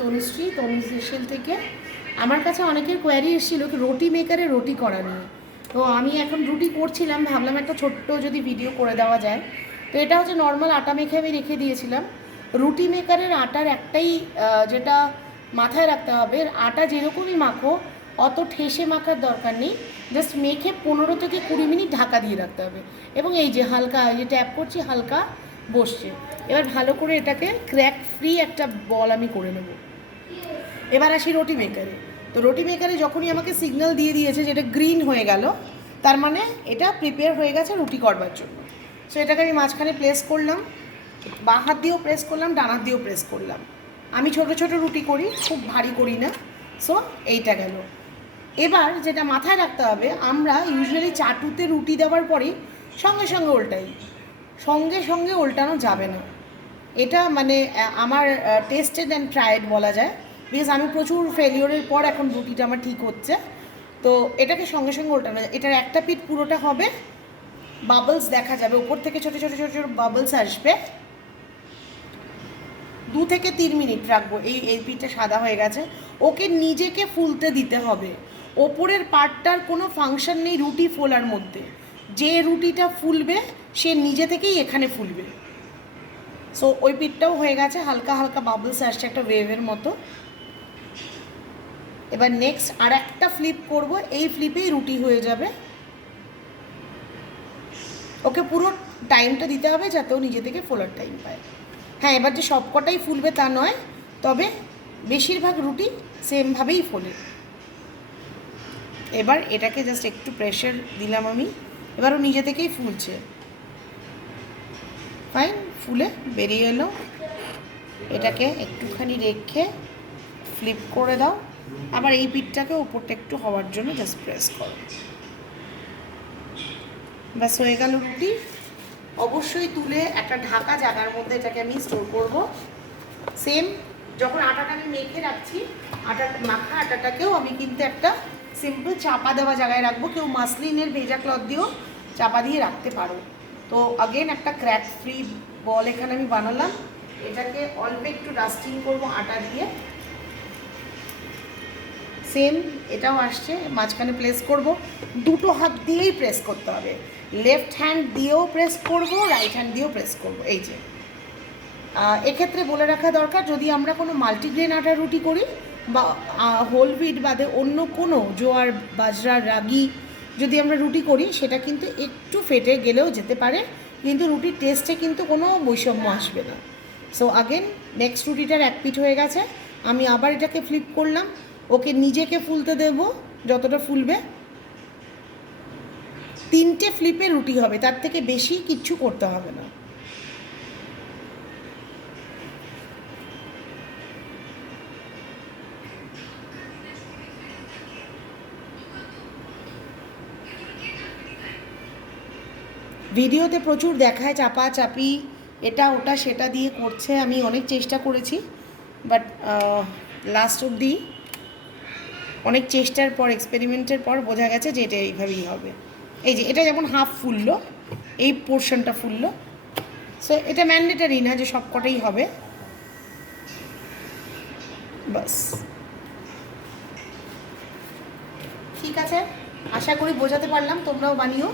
তনুশ্রী, তনুজ হেসেল থেকে। আমার কাছে অনেকের কোয়ারি এসেছিল কি রুটি মেকারে রুটি করা নিয়ে। তো আমি এখন রুটি করছিলাম, ভাবলাম একটা ছোট্ট যদি ভিডিও করে দেওয়া যায়। তো এটা হচ্ছে নর্মাল আটা মেখে আমি রেখে দিয়েছিলাম। রুটি মেকারের আটার একটাই যেটা মাথায় রাখতে হবে, আটা যেরকমই মাখো অত ঠেসে মাখার দরকার নেই, জাস্ট মেখে 15 থেকে 20 মিনিট ঢাকা দিয়ে রাখতে হবে। এবং এই যে হালকা যে ট্যাপ করছি হালকা বসছে। এবার ভালো করে এটাকে ক্র্যাক ফ্রি একটা বল আমি করে নেব। এবার আসি রুটি মেকারে। তো রুটি মেকারে যখনই আমাকে সিগন্যাল দিয়ে দিয়েছে যেটা গ্রিন হয়ে গেল, তার মানে এটা প্রিপেয়ার হয়ে গেছে রুটি করবার জন্য। সো এটাকে আমি মাঝখানে প্লেস করলাম, বাঁ হাত দিয়েও প্রেস করলাম, ডান হাত দিয়েও প্রেস করলাম। আমি ছোট ছোট রুটি করি, খুব ভারী করি না। সো এইটা গেল। এবার যেটা মাথায় রাখতে হবে, আমরা ইউজুয়ালি চাটুতে রুটি দেওয়ার পরেই সঙ্গে সঙ্গে উল্টাই। সঙ্গে সঙ্গে উল্টানো যাবে না। এটা মানে আমার টেস্টেড অ্যান্ড ট্রায়েড বলা যায়, বিকজ আমি প্রচুর ফেলিওরের পর এখন রুটিটা আমার ঠিক হচ্ছে। তো এটাকে সঙ্গে সঙ্গে উল্টানো যায়। এটার একটা পিঠ পুরোটা হবে, বাবলস দেখা যাবে, উপর থেকে ছোটো ছোটো ছোটো ছোটো বাবলস আসবে। 2 থেকে 3 মিনিট রাখবো। এই পিঠটা সাদা হয়ে গেছে, ওকে নিজেকে ফুলতে দিতে হবে। ওপরের পার্টটার কোনো ফাংশন নেই রুটি ফোলার মধ্যে। যে রুটিটা ফুলবে সে নিজে থেকেই এখানে ফুলবে। সো ওই পিঠটাও হয়ে গেছে, হালকা হালকা বাবলস আসছে একটা ওয়েভের মতো। এবার নেক্সট আর একটা ফ্লিপ করব, এই ফ্লিপেই রুটি হয়ে যাবে। ওকে পুরো টাইমটা দিতে হবে যাতে ও নিজে থেকে ফোলার টাইম পায়। হ্যাঁ, এবার যে সবকটাই ফুলবে তা নয়, তবে বেশিরভাগ রুটি সেমভাবেই ফোলে। এবার এটাকে জাস্ট একটু প্রেশার দিলাম আমি, এবারও নিজে থেকেই ফুলছে। ফাইন, ফুলে বেরিয়ে এলো। এটাকে একটুখানি রেখে ফ্লিপ করে দাও। আবার এই পিঠটাকে উপরটা একটু হওয়ার জন্য জাস্ট প্রেস করো। ব্যাস হয়ে গেল রুটি। অবশ্যই তুলে একটা ঢাকা জায়গার মধ্যে এটাকে আমি স্টোর করব। সেম যখন আটাটা আমি মেখে রাখছি, মাখা আটাটাকেও আমি কিন্তু একটা সিম্পল চাপা দেওয়া জায়গায় রাখবো। কেউ মাসলিনের ভেজা ক্লথ দিয়েও চাপা দিয়ে রাখতে পারো। তো আগেন একটা ক্র্যাক ফ্রি বল এখানে আমি বানালাম। এটাকে অল্প একটু ডাস্টিং করবো আটা দিয়ে। সেম এটাও আসছে, মাঝখানে প্লেস করব। দুটো হাত দিয়েই প্রেস করতে হবে, লেফট হ্যান্ড দিয়েও প্রেস করব, রাইট হ্যান্ড দিয়েও প্রেস করব। এই যে এক্ষেত্রে বলে রাখা দরকার, যদি আমরা কোনো মাল্টিগ্রেন আটার রুটি করি বা হোল হুইট বাদে অন্য কোনো জোয়ার বাজরা রাগি যদি আমরা রুটি করি, সেটা কিন্তু একটু ফেটে গেলেও যেতে পারে, কিন্তু রুটির টেস্টে কিন্তু কোনো বৈষম্য আসবে না। সো আগেন নেক্সট রুটিটার এক পিঠ হয়ে গেছে, আমি আবার এটাকে ফ্লিপ করলাম। ওকে নিজেকে ফুলতে দেব যতটা ফুলবে। 3টে ফ্লিপে রুটি হবে, তার থেকে বেশি কিচ্ছু করতে হবে না। ভিডিওতে প্রচুর দেখায় চাপাচাপি, এটা ওটা সেটা দিয়ে করছে। আমি অনেক চেষ্টা করেছি, বাট লাস্ট অবধি অনেক চেষ্টার পর, এক্সপেরিমেন্টের পর বোঝা গেছে যে এটা এইভাবেই হবে। এই যে এটা যেমন হাফ ফুললো, এই পোর্শনটা ফুললো। সো এটা ম্যান্ডেটারি না যে সব কটাই হবে। বাস, ঠিক আছে, আশা করি বোঝাতে পারলাম। তোমরাও বানিও।